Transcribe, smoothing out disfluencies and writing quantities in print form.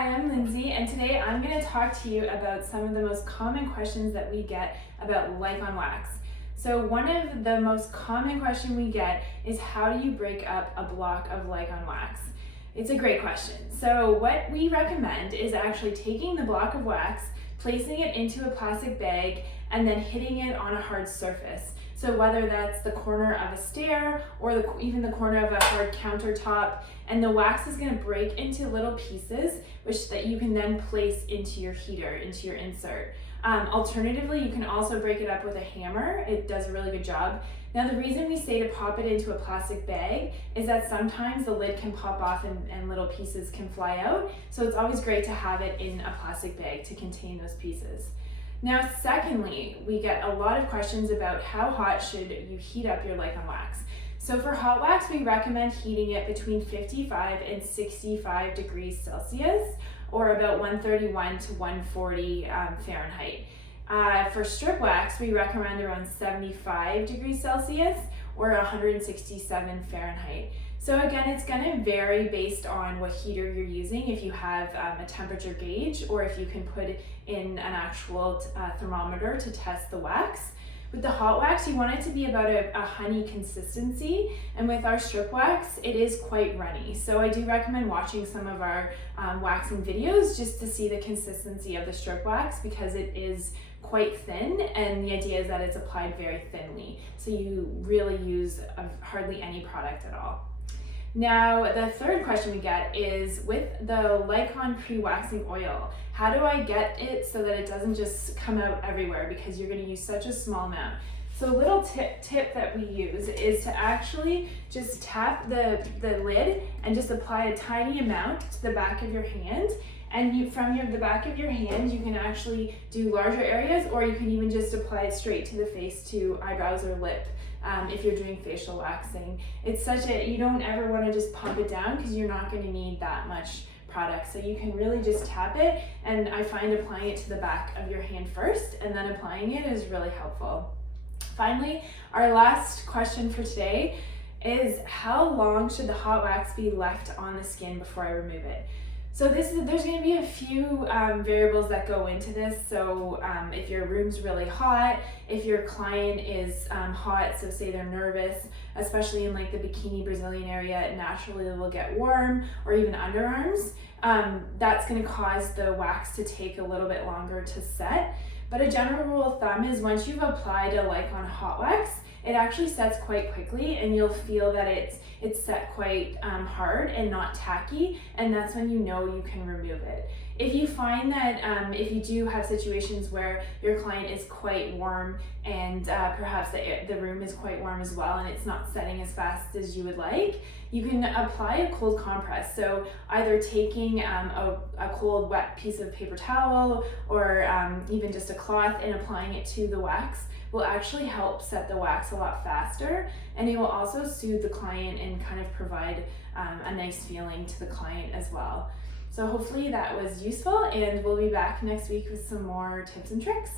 Hi, I'm Lindsay, and today I'm going to talk to you about some of the most common questions that we get about LYCON wax. So one of the most common question we get is, how do you break up a block of LYCON wax? It's a great question. So what we recommend is actually taking the block of wax, placing it into a plastic bag, and then hitting it on a hard surface. So whether that's the corner of a stair or even the corner of a hard countertop, and the wax is going to break into little pieces that you can then place into your heater, into your insert. Alternatively, you can also break it up with a hammer. It does a really good job. Now, the reason we say to pop it into a plastic bag is that sometimes the lid can pop off and little pieces can fly out. So it's always great to have it in a plastic bag to contain those pieces. Now, secondly, we get a lot of questions about how hot should you heat up your LYCON wax. So for hot wax, we recommend heating it between 55 and 65 degrees Celsius, or about 131 to 140 Fahrenheit. For strip wax, we recommend around 75 degrees Celsius or 167 Fahrenheit. So again, it's going to vary based on what heater you're using, if you have a temperature gauge or if you can put in an actual thermometer to test the wax. With the hot wax, you want it to be about a honey consistency, and with our strip wax, it is quite runny. So I do recommend watching some of our waxing videos just to see the consistency of the strip wax, because it is quite thin, and the idea is that it's applied very thinly. So you really use hardly any product at all. Now, the third question we get is, with the LYCON pre-waxing oil, how do I get it so that it doesn't just come out everywhere, because you're going to use such a small amount? So a little tip that we use is to actually just tap the lid and just apply a tiny amount to the back of your hand. And from the back of your hand, you can actually do larger areas, or you can even just apply it straight to the face, to eyebrows or lip. If you're doing facial waxing, you don't ever want to just pump it down, because you're not going to need that much product. So you can really just tap it, and I find applying it to the back of your hand first and then applying it is really helpful. Finally, our last question for today is, how long should the hot wax be left on the skin before I remove it? So there's going to be a few variables that go into this. So if your room's really hot, if your client is hot, so say they're nervous, especially in like the bikini Brazilian area, naturally they will get warm, or even underarms, that's going to cause the wax to take a little bit longer to set. But a general rule of thumb is, once you've applied a LYCON hot wax, it actually sets quite quickly, and you'll feel that it's set quite hard and not tacky, and that's when you know you can remove it. If you find that if you do have situations where your client is quite warm, and perhaps the room is quite warm as well, and it's not setting as fast as you would like, you can apply a cold compress. So either taking a cold wet piece of paper towel, or even just a cloth, and applying it to the wax will actually help set the wax a lot faster, and it will also soothe the client and kind of provide a nice feeling to the client as well. So hopefully that was useful, and we'll be back next week with some more tips and tricks.